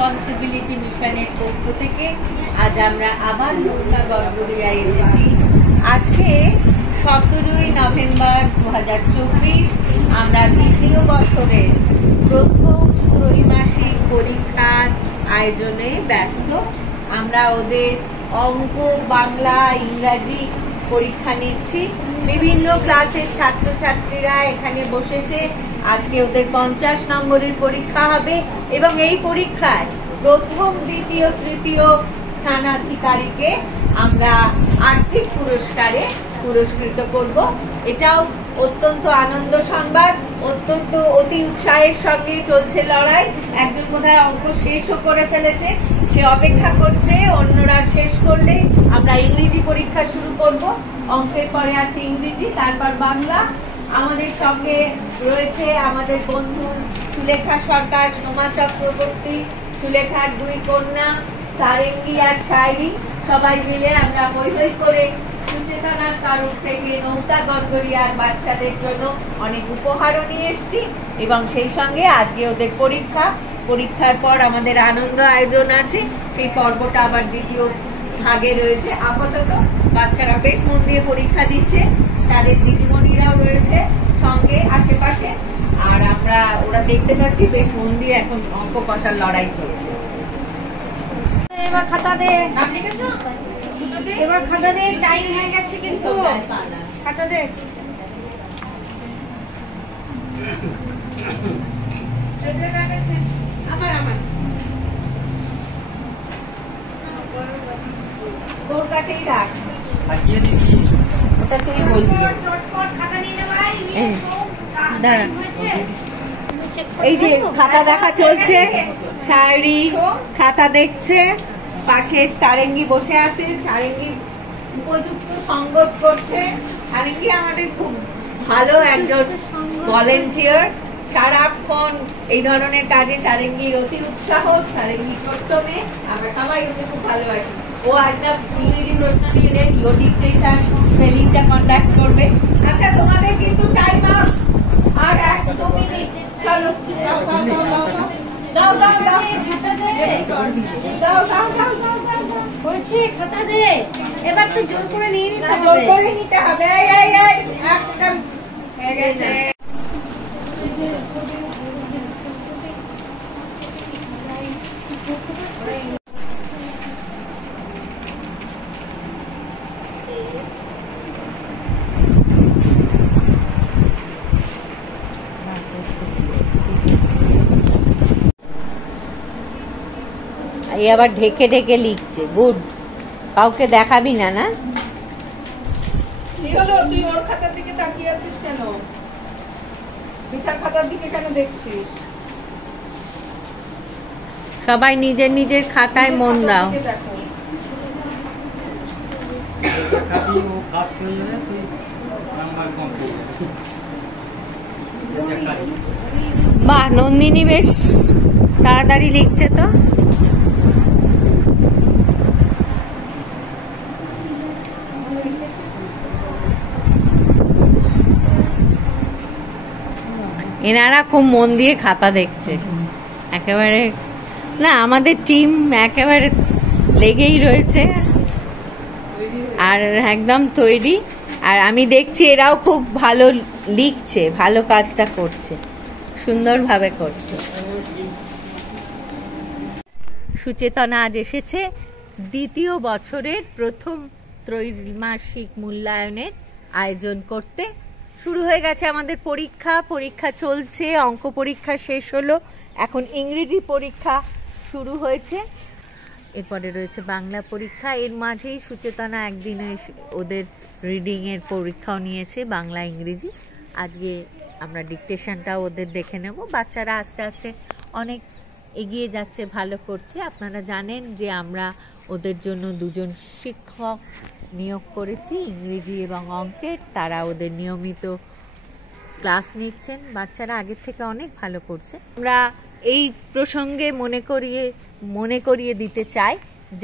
Responsibility মিশনের পক্ষ থেকে আজ আমরা আবার নৌকা গড়গড়িয়ায় এসেছি। আজকে 17ই নভেম্বর 2024 আমরা দ্বিতীয় বছরের প্রথম ত্রৈমাসিক পরীক্ষার আয়োজনে ব্যস্ত। আমরা ওদের অঙ্ক, বাংলা, ইংরাজি পরীক্ষা নিচ্ছি। বিভিন্ন ক্লাসের ছাত্রছাত্রীরা এখানে বসেছে। আজকে ওদের 50 নম্বরের পরীক্ষা হবে এবং এই পরীক্ষায় প্রথম, দ্বিতীয়, তৃতীয় স্থানাধিকারীকে আমরা আর্থিক পুরস্কারে পুরস্কৃত করব। এটাও অত্যন্ত আনন্দ সংবাদ। অত্যন্ত অতি উৎসাহের সঙ্গে চলছে লড়াই। একজন বোধহয় অঙ্ক শেষও করে ফেলেছে, সে অপেক্ষা করছে অন্যরা শেষ করলে আমরা ইংরেজি পরীক্ষা শুরু করব। অঙ্কের পরে আছে ইংরেজি, তারপর বাংলা। আমাদের সঙ্গে রয়েছে আমাদের বন্ধু সুলেখা সরকার, সোমা চক্রবর্তী, সুলেখার 2 কন্যা সারেঙ্গি আর শায়রি। সবাই মিলে আমরা হই হই করে সুচেতনার তরফ থেকে নৌকা গড়গড়িয়ার বাচ্চাদের জন্য অনেক উপহারও নিয়ে এসেছি এবং সেই সঙ্গে আজকে ওদের পরীক্ষার পর আমাদের আনন্দ আয়োজন আছে। সেই পর্বটা আবার দ্বিতীয় ভাগে রয়েছে। আপাতত বাচ্চারা বেশ মন দিয়ে পরীক্ষা দিচ্ছে, তাদের দিদিমণিরাও রয়েছে সঙ্গে আশেপাশে, আর ওরা দেখতে পাচ্ছি বেশ মন দিয়ে এখন অঙ্ক কষার লড়াই চলছে। এবার খাতা দে, এবার খাতা দে, টাইম হয়ে গেছে কিন্তু খাতা দে। তোর কাছেই রাখ, ওটা তুই বলবি। এই যে খাতা দেখা চলছে, শায়রি খাতা দেখছে, পাশে সারেঙ্গি বসে আছে, সারেঙ্গি উপযুক্ত সঙ্গত করছে। সারেঙ্গি আমাদের খুব ভালো একজন ভলেন্টিয়ার, সারাক্ষণ এই ধরনের কাজে সারেঙ্গির অতি উৎসাহ। সারেঙ্গি ছোট্ট মেয়ে, আমরা সবাই ওকে খুব ভালোবাসি। ও আজকে ইংরেজি প্রশ্ন নিয়ে রেডি, ও ডিকটেশন স্পেলিংটা কন্ডাক্ট করবে। আচ্ছা, তোমাদের কিন্তু টাইম আপ, আর 1-2 মিনিট। চলো, দাও দাও দাও দাও দাও দাও দাও খাতা দে, দাও দাও দাও দাও দাও বলছি খাতা দে। এবার তো জোর করে নিয়ে নিতে হবে, জোর করে নিতে হবে। এই একটা হয়ে গেছে। এই আবার ঢেকে ঢেকে লিখছে। গুড, কাউকে দেখাবি না? না, তুই ওর খাতার দিকে তাকিয়ে আছিস কেন? মিশার খাতার দিকে কেন দেখছিস? সবাই নিজের নিজের খাতায় মন দাও। বাহ, নন্দিনী বেশ তাড়াতাড়ি লিখছে তো। এনারা খুব মন দিয়ে খাতা দেখছে একেবারে। না, আমাদের টিম একেবারে লেগেই রয়েছে আর একদম তৈরি। আর আমি দেখছি এরাও খুব ভালো লিখছে, ভালো কাজটা করছে, সুন্দরভাবে করছে। সুচেতনা আজ এসেছে দ্বিতীয় বছরের প্রথম ত্রৈমাসিক মূল্যায়নের আয়োজন করতে। শুরু হয়ে গেছে আমাদের পরীক্ষা চলছে। অঙ্ক পরীক্ষা শেষ হলো, এখন ইংরেজি পরীক্ষা শুরু হয়েছে, এরপরে রয়েছে বাংলা পরীক্ষা। এর মাঝেই সুচেতনা একদিনে ওদের রিডিংয়ের পরীক্ষাও নিয়েছে, বাংলা, ইংরেজি। আজকে আমরা ডিকটেশনটাও ওদের দেখে নেব। বাচ্চারা আস্তে আস্তে অনেক এগিয়ে যাচ্ছে, ভালো করছে। আপনারা জানেন যে আমরা ওদের জন্য 2 জন শিক্ষক নিয়োগ করেছি, ইংরেজি এবং অঙ্কের। তারা ওদের নিয়মিত ক্লাস নিচ্ছেন। বাচ্চারা আগের থেকে অনেক ভালো করছে। আমরা এই প্রসঙ্গে মনে করিয়ে দিতে চাই,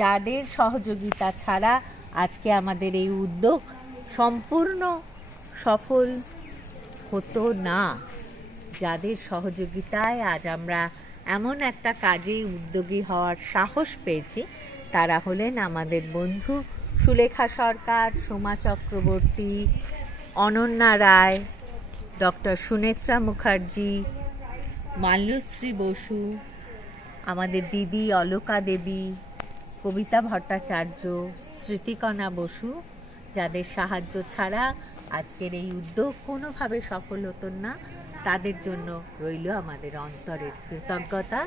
যাদের সহযোগিতা ছাড়া আজকে আমাদের এই উদ্যোগ সম্পূর্ণ সফল হতো না। যাদের সহযোগিতায় আজ আমরা এমন একটা কাজে উদ্যোগী হওয়ার সাহস পেয়েছি, তারা হলেন আমাদের বন্ধু সুলেখা সরকার, সোমা চক্রবর্তী, অনন্যা রায়, ডক্টর সুনেত্রা মুখার্জি, মাল্যশ্রী বসু, আমাদের দিদি অলকা দেবী, কবিতা ভট্টাচার্য, স্মৃতিকণা বসু, যাদের সাহায্য ছাড়া আজকের এই উদ্যোগ কোনোভাবে সফল হতো না। তাদের জন্য রইল আমাদের অন্তরের কৃতজ্ঞতা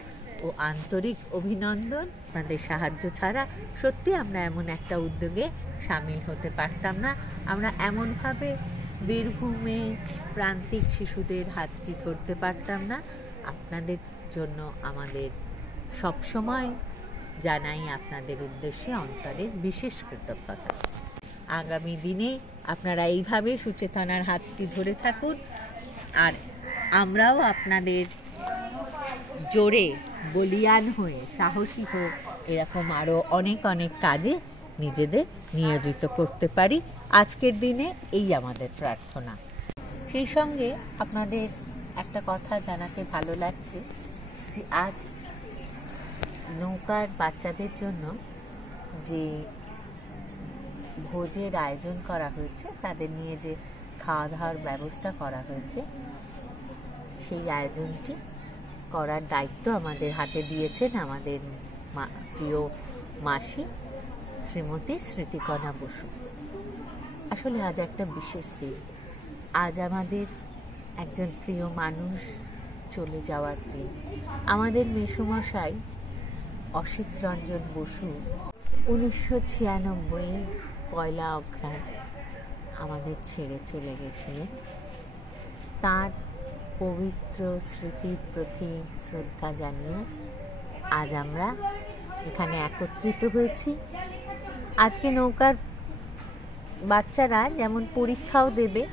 ও আন্তরিক অভিনন্দন। আপনাদের সাহায্য ছাড়া সত্যি আমরা এমন একটা উদ্যোগে সামিল হতে পারতাম না। আমরা এমনভাবে বীরভূমে প্রান্তিক শিশুদের হাতটি ধরতে পারতাম না। আপনাদের জন্য আমাদের সবসময় জানাই আপনাদের উদ্দেশ্যে অন্তরের বিশেষ কৃতজ্ঞতা। আগামী দিনে আপনারা এইভাবে সুচেতনার হাতটি ধরে থাকুন, আর আমরাও আপনাদের জোরে বলিয়ান হয়ে সাহসী হোক, এরকম আরও অনেক অনেক কাজে নিজেদের নিয়োজিত করতে পারি। আজকের দিনে এই আমাদের প্রার্থনা। সেই সঙ্গে আপনাদের একটা কথা জানাতে ভালো লাগছে যে আজ নৌকার বাচ্চাদের জন্য যে ভোজের আয়োজন করা হয়েছে, তাদের নিয়ে যে খাওয়া দাওয়ার ব্যবস্থা করা হয়েছে, সেই আয়োজনটি করার দায়িত্ব আমাদের হাতে দিয়েছেন আমাদের প্রিয় মাসি শ্রীমতী স্মৃতিকণা বসু। আসলে আজ একটা বিশেষ দিন। আজ আমাদের একজন প্রিয় মানুষ চলে যাওয়ার দিন। আমাদের মেসোমশাই অসিত রঞ্জন বসু 1996 পয়লা অঘ্রাণ আমাদের ছেড়ে চলে গেছিলেন। তার পবিত্র স্মৃতির প্রতি শ্রদ্ধা জানিয়ে আজ আমরা এখানে একত্রিত হয়েছি। আজকে নৌকার বাচ্চারা যেমন পরীক্ষাও দেবে,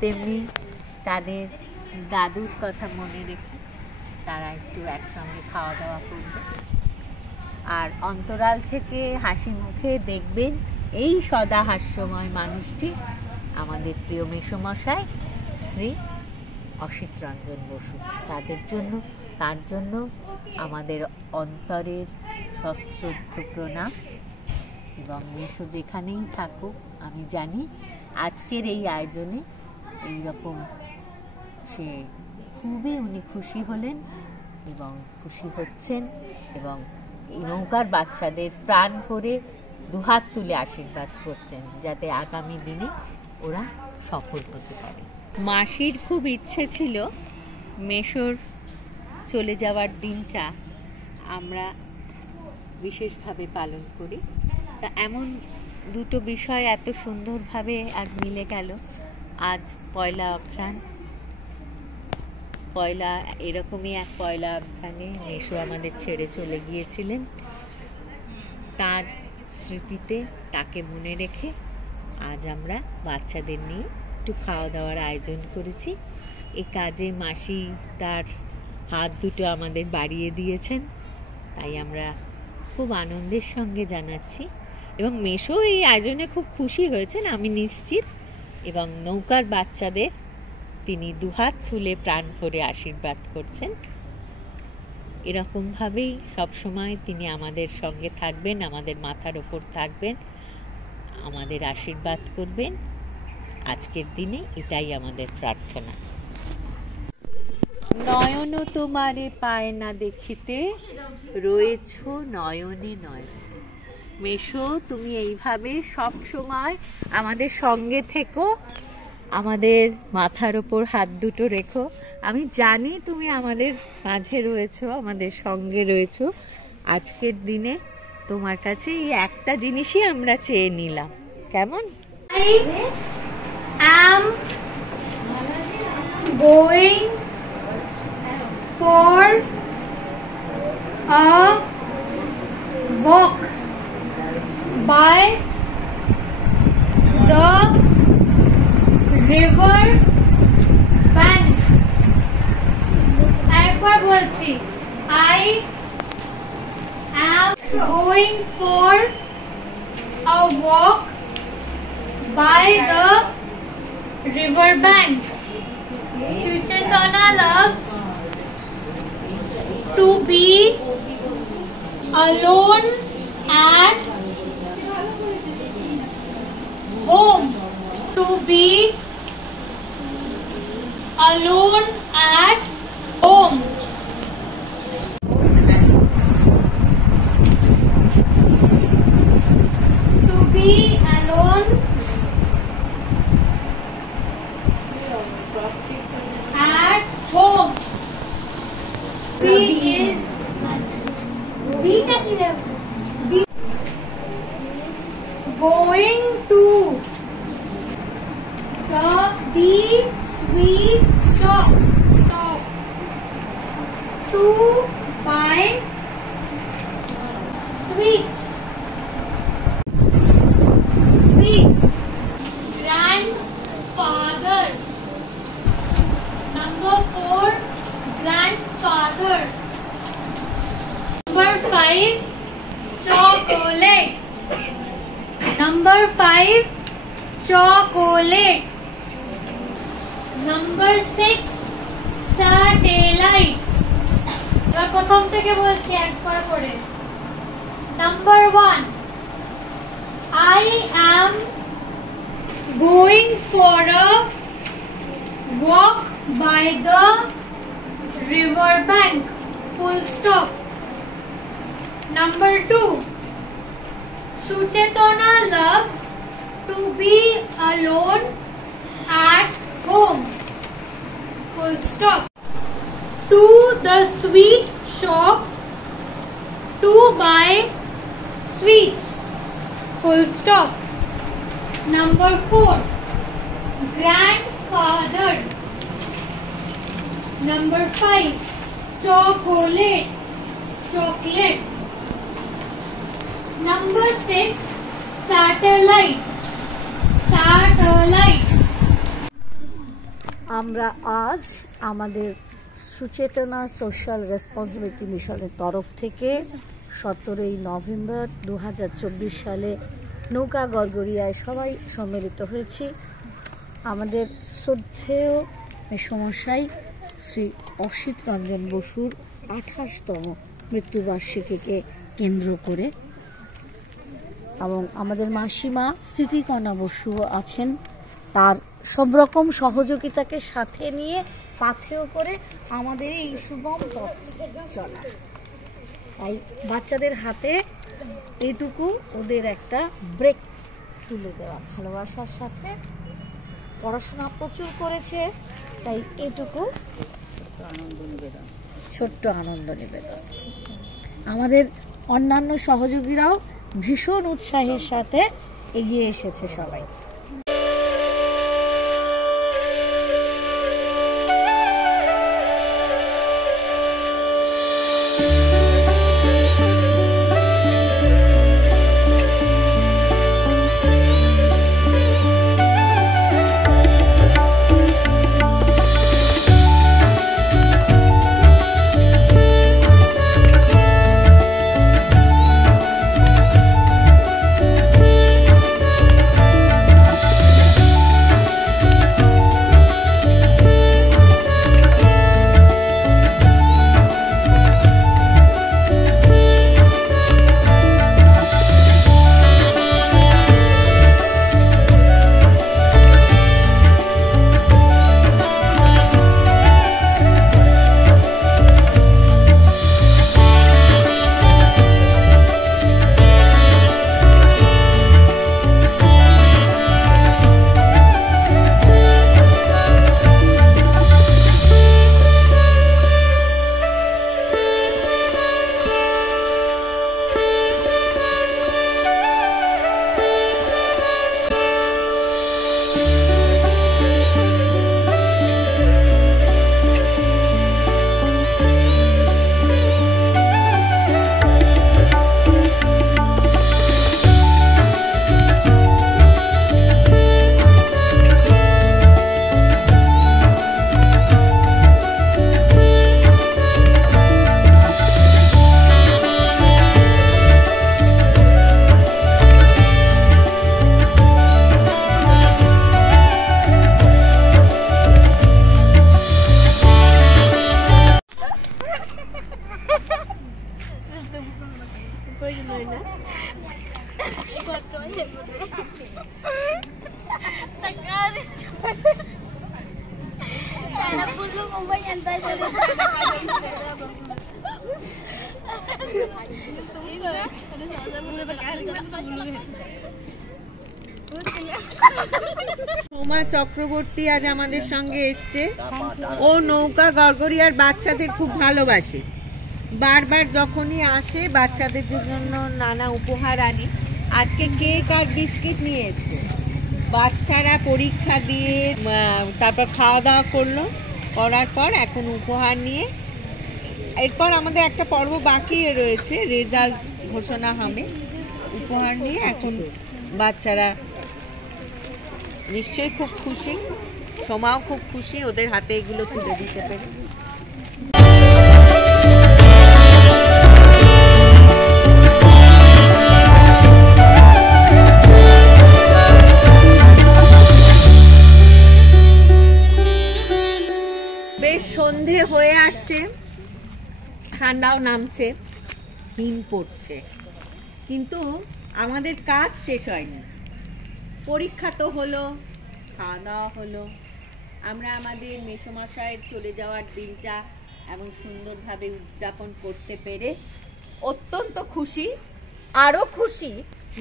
তেমনি তাদের দাদুর কথা মনে রেখে তারা একটু একসঙ্গে খাওয়া দাওয়া করবে। আর অন্তরাল থেকে হাসি মুখে দেখবেন এই সদা হাস্যময় মানুষটি আমাদের প্রিয় মেসোমশাই শ্রী অসিত রঞ্জন বসু। তার জন্য আমাদের অন্তরের সশ্রদ্ধ প্রণাম। এবং মেসো যেখানেই থাকুক, আমি জানি আজকের এই আয়োজনে এইরকম সে উনি খুশি হলেন এবং খুশি হচ্ছেন, এবং এই নৌকার বাচ্চাদের প্রাণ ভরে দুহাত তুলে আশীর্বাদ করছেন যাতে আগামী দিনে ওরা সফল হতে পারে। মাসির খুব ইচ্ছে ছিল মেসোর চলে যাওয়ার দিনটা আমরা বিশেষভাবে পালন করি। তা এমন দুটো বিষয় এত সুন্দরভাবে আজ মিলে গেল। আজ পয়লা অঘ্রাণ, এরকমই এক পয়লা অঘ্রাণে মেসো আমাদের ছেড়ে চলে গিয়েছিলেন। তার স্মৃতিতে, তাকে মনে রেখে আজ আমরা বাচ্চাদের নিয়ে একটু খাওয়া দাওয়ার আয়োজন করেছি। এই কাজে মাসি তার হাত দুটো আমাদের বাড়িয়ে দিয়েছেন, তাই আমরা খুব আনন্দের সঙ্গে জানাচ্ছি। এবং মেসো এই আয়োজনে খুব খুশি হয়েছেন আমি নিশ্চিত, এবং নৌকার বাচ্চাদের তিনি দুহাত তুলে প্রাণ ভরে আশীর্বাদ করছেন। এরকমভাবেই সবসময় তিনি আমাদের সঙ্গে থাকবেন, আমাদের মাথার ওপর থাকবেন, আমাদের আশীর্বাদ করবেন। আজকের দিনে এটাই আমাদের প্রার্থনা। নয়ন তোমারে পায় না দেখিতে, রয়েছ নয়নে নয়নে। মেসো, তুমি এইভাবে সব সময় আমাদের সঙ্গে থেকো, আমাদের মাথার ওপর হাত দুটো রেখো। আমি জানি তুমি আমাদের মাঝে রয়েছো, আমাদের সঙ্গে রয়েছো। আজকের দিনে তোমার কাছে এই একটা জিনিসই আমরা চেয়ে নিলাম, কেমন? I am going for a walk by the river bank. একবার বলছি, I am going for a walk by the river bank. Suchetana loves to be alone at home. To be alone at home. To be alone at home. B is going to the sweet shop to buy sweets. Grandfather. Number 4, grandfather. Number 5, chocolate. Number 5, chocolate. Number 6, satellite. এবার প্রথম থেকে বলছি একবার করে। Number 1, I am going for a walk by the river bank. Full stop. Number 2, Suchetana loves to be alone at home. Full stop. To the sweet shop to buy sweets. Full stop. Number 4, grandfather. Number 5, chocolate. Number 6, satellite. আমরা আজ আমাদের সুচেতনা social responsibility মিশনের তরফ থেকে 17ই November 2024 সালে নৌকা গড়গড়িয়ায় সবাই সম্মিলিত হয়েছি আমাদের শ্রদ্ধেয় মেসমশাই শ্রী অসিত রঞ্জন বসুর 28তম মৃত্যুবার্ষিকীকে কেন্দ্র করে এবং আমাদের মাসিমা স্মৃতিকণা বসু আছেন তার সব রকম সহযোগিতাকে সাথে নিয়ে পাথেয় করে আমাদের এই শুভম পথ চলা তাই বাচ্চাদের হাতে এইটুকু ওদের একটা ব্রেক তুলে দেওয়া ভালোবাসার সাথে পড়াশোনা প্রচুর করেছে তাই এইটুকু ছোট্ট আনন্দ নিবেদন আমাদের অন্যান্য সহযোগীরাও ভীষণ উৎসাহের সাথে এগিয়ে এসেছে সবাই সোমা চক্রবর্তী আজ আমাদের সঙ্গে এসছে। ও নৌকা গড়গড়িয়ার বাচ্চাদের খুব ভালোবাসে, বারবার যখনই আসে বাচ্চাদের জন্য নানা উপহার আনি। আজকে কেক আর বিস্কিট নিয়ে এসছে। বাচ্চারা পরীক্ষা দিয়ে তারপর খাওয়া দাওয়া করলো, করার পর এখন উপহার নিয়ে, এরপর আমাদের একটা পর্ব বাকি রয়েছে, রেজাল্ট ঘোষণা হবে। উপহার নিয়ে এখন বাচ্চারা নিশ্চয়ই খুব খুশি, সোমাও খুব খুশি ওদের হাতে এগুলো তুলে দিতে পেরে। বেশ সন্ধে হয়ে আসছে, ঠান্ডাও নামছে, হিম পড়ছে, কিন্তু আমাদের কাজ শেষ হয়নি। পরীক্ষা তো হলো, খাওয়া দাওয়া হলো, আমরা আমাদের মেসোমশাইয়ের চলে যাওয়ার দিনটা এমন সুন্দরভাবে উদযাপন করতে পেরে অত্যন্ত খুশি। আরও খুশি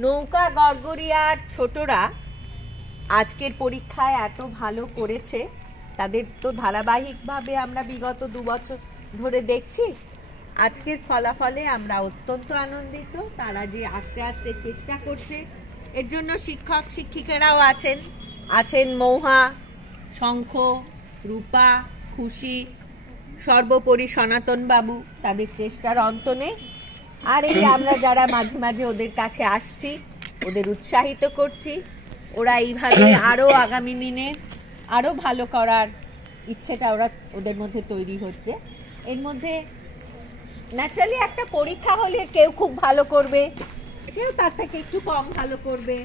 নৌকা গড়গড়িয়ার ছোটরা আজকের পরীক্ষায় এত ভালো করেছে। তাদের তো ধারাবাহিকভাবে আমরা বিগত 2 বছর ধরে দেখছি। আজকের ফলাফলে আমরা অত্যন্ত আনন্দিত। তারা যে আস্তে আস্তে চেষ্টা করছে, এর জন্য শিক্ষক শিক্ষিকারাও আছেন মৌহা, শঙ্খ, রূপা, খুশি, সর্বোপরি সনাতন বাবু। তাদের চেষ্টার অন্ত নেই। আর এই আমরা যারা মাঝে মাঝে ওদের কাছে আসছি, ওদের উৎসাহিত করছি। ওরা এইভাবে আরও আগামী দিনে আরও ভালো করার ইচ্ছেটা ওদের মধ্যে তৈরি হচ্ছে। এর মধ্যে ন্যাচারালি একটা পরীক্ষা হলে কেউ খুব ভালো করবে, কেউ তার থেকে একটু কম ভালো করবে,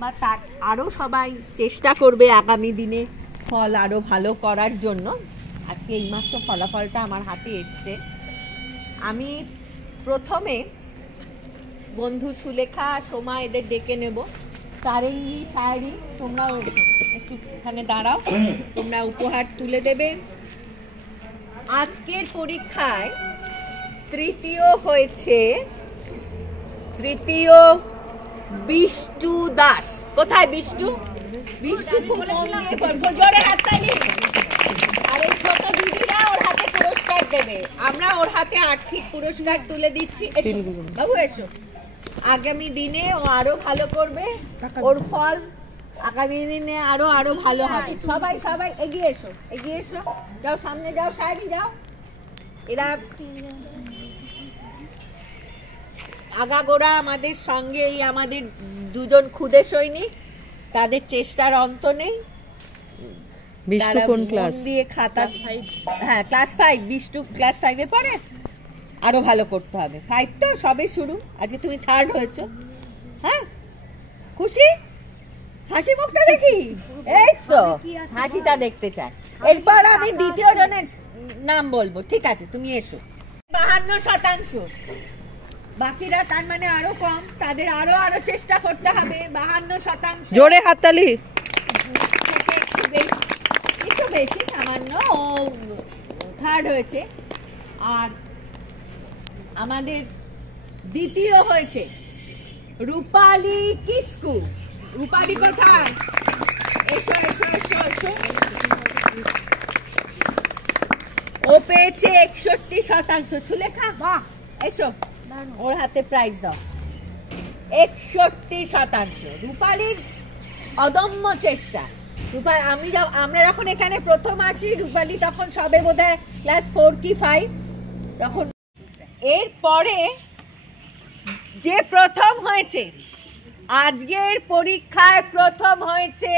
বা তার আরও সবাই চেষ্টা করবে আগামী দিনে ফল আরও ভালো করার জন্য। আজকে এইমাত্র ফলাফলটা আমার হাতে এসছে। আমি প্রথমে বন্ধু সুলেখা, সোমা এদের ডেকে নেব। সারেঙ্গি, সায়রি, তোমরাও একটু এখানে দাঁড়াও, তোমরা উপহার তুলে দেবে। আজকের পরীক্ষায় তৃতীয় হয়েছে বিষ্টু দাস। কোথায় বিষ্টু? বিষ্টু খুব মন দিয়ে পড়বে, জোরে হাততালি। আর এই ছোট দিদিরা ওর হাতে পুরস্কার দেবে। আমরা ওর হাতে আর্থিক পুরস্কার তুলে দিচ্ছি। বাবু এসো। আগামী দিনে ও আরো ভালো করবে, ওর ফল আগামী দিনে আরো ভালো হবে। সবাই সবাই এগিয়ে এসো, এগিয়ে এসো, যাও সামনে যাও, সাইডে যাও। এরা আগাগোড়া আমাদের সঙ্গে, এই আমাদের দুজন ক্ষুদে সৈনিক, তাদের চেষ্টার অন্ত নেই। বিষ্টু কোন ক্লাস? দিয়ে খাতা, হ্যাঁ ক্লাস 5। বিষ্টু ক্লাস 5-এ পড়ে। আরো ভালো করতে হবে। 5 তো সবে শুরু, আজকে তুমি 3rd হয়েছো। হ্যাঁ খুশি? হাসি মুখটা দেখি, এই তো হাসিটা দেখতে চাই। এরপর আমি দ্বিতীয় জনের নাম বলবো, ঠিক আছে? তুমি এসো। 52%। বাকিরা তার মানে আরো কম, তাদের আরো চেষ্টা করতে হবে। 52%। জোরে হাততালি। একটু বেশি সামান্য, ও 3rd হয়েছে। আর আমাদের দ্বিতীয় হয়েছে রূপালী কিসকু। রূপালী কোথায়? এসো এসো এসো এসো। ও পেয়েছে 61%। সুলেখা, বাহ, এসো, ওর হাতে প্রাইজ দাও। 61%। রূপালীর অদম্য চেষ্টা। আমরা যখন এখানে প্রথম আসি, রূপালী তখন সবে বোধহয় ক্লাস 4 কি 5 তখন। এরপরে যে প্রথম হয়েছে, আজকের পরীক্ষায় প্রথম হয়েছে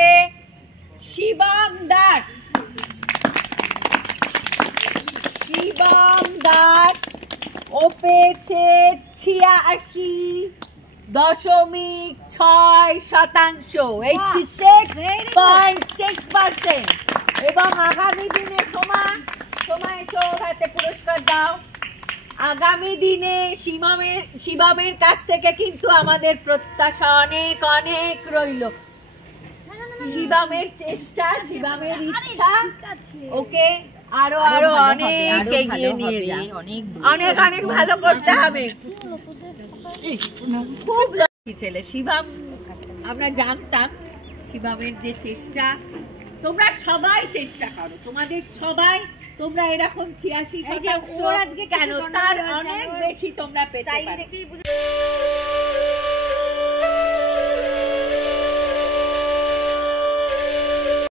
শিবম দাস। শিবম দাস ও পেয়েছে 86.6%, 86.6%। এবং আগামী দিনে সোমা এসো, ওর হাতে পুরস্কার দাও। আগামী দিনে শিবমের কাছ থেকে কিন্তু আমাদের প্রত্যাশা অনেক অনেক রইল। শিবামের চেষ্টা, শিবামের ইচ্ছা ওকে আরো আরো অনেক এগিয়ে নিয়ে যায়, অনেক অনেক ভালো করতে হবে। খুব লক্ষ্মী ছেলে শিবাম, আমরা জানতাম শিবামের যে চেষ্টা, তোমরা সবাই চেষ্টা করো, তোমাদের সবাই, তোমরা এরকম 86% কেন তার অনেক বেশি তোমরা পেতে পারো।